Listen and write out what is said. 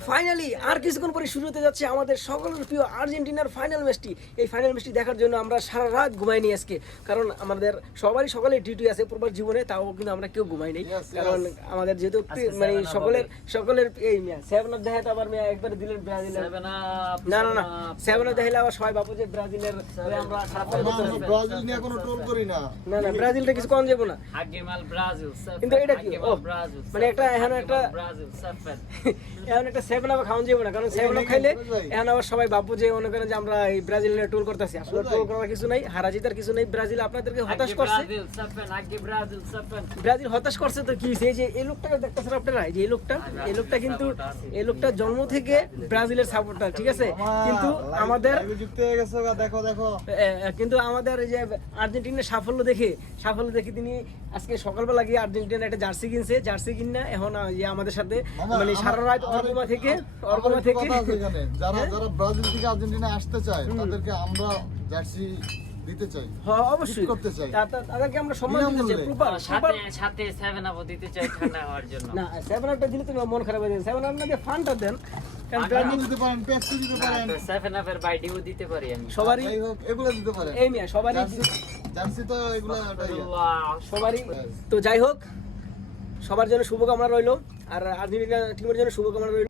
Finally আর কিছুক্ষণ পরে শুরু হতে যাচ্ছে আমাদের সকলের প্রিয় আর্জেন্টিনার ফাইনাল ম্যাচটি এই ফাইনাল ম্যাচটি দেখার জন্য আমরা সারা রাত ঘুমাইনি আজকে কারণ আমাদের সবারই সকালে ডিউটি আছে প্রবার জীবনে তাও কিন্তু আমরা কেউ ঘুমাই নাই কারণ আমাদের যেহেতু মানে সকলের সকলের এই মিয়া সেভেন অফ দেখাতে আবার মিয়া একবারে দিলেন ব্রাজিলের না না না সেভেন অফ দেখাইলে আবার সবাই বাপু যে ব্রাজিলের আমরা পারি। ব্রাজিল নিয়ে কোনো ট্রোল করি না না না ব্রাজিলটা কিছু কম যাব না. কিন্তু এটা কি? মানে একটা. এখানে একটা-. এখন একটা সেভেন আপ খাওয়ান যাব না কারণ সেভেন আপ খাইলে এখন আবার সবাই ভাববো যে মনে করেন যে আমরা এই ব্রাজিলের টুল করতেছি। আসলে? করার কিছু নাই হারা জিতার কিছু নেই ব্রাজিল আপনাদেরকে হতাশ করছে. ব্রাজিল হতাশ করছে তো কি? এই যে এই লোকটাকে দেখতেছেন আপনারা? যে এই লোকটা এই লোকটা কিন্তু এই লোকটা জন্ম থেকে ব্রাজিলের সাপোর্টার ঠিক আছে? কিন্তু আমাদের যুক্ত হয়ে গেছে দেখো দেখো। কিন্তু আমাদের এই যে আর্জেন্টিনার সাফল্য দেখে সাফল্য দেখে তিনি আজকে সকালবেলা গিয়ে আর্জেন্টিনা একটা জার্সি কিনছে। জার্সি কিনা এখন আমাদের সাথে মানে সারা রাত একটু- থেকে থেকে। এখানে। যারা হ্যাঁ? যারা ব্রাজিল থেকে আর্জেন্টিনা আসতে চায় তাদেরকে আমরা জার্সি দিতে চাই হ্যাঁ, অবশ্যই। করতে চাই। তাদেরকে আমরা সম্মান দিতে চাই প্রপার সাথে সাথে সেভেন আপ দিতে চাই ঠান্ডা হওয়ার জন্য। না সেভেন আপটা দিলে তুমি মন খারাপ হয়ে যাবে। সেভেন আপ না দিয়ে ফানটা দেন। কারণ Fun ব্রাজিল দিতে পারেন পেপসি দিতে পারেন। সেভেন আপের বাইডিও দিতে পারি আমি। সবারই যাই হোক এগুলো দিতে পারেন। এই মিয়া সবারই জার্সি জার্সি তো এগুলো ওটাই। Wow. সবারই তো যাই হোক সবার জন্য শুভকামনা রইল। আর আর্জেন্টিনা টিমের জন্য শুভকামনা রইল।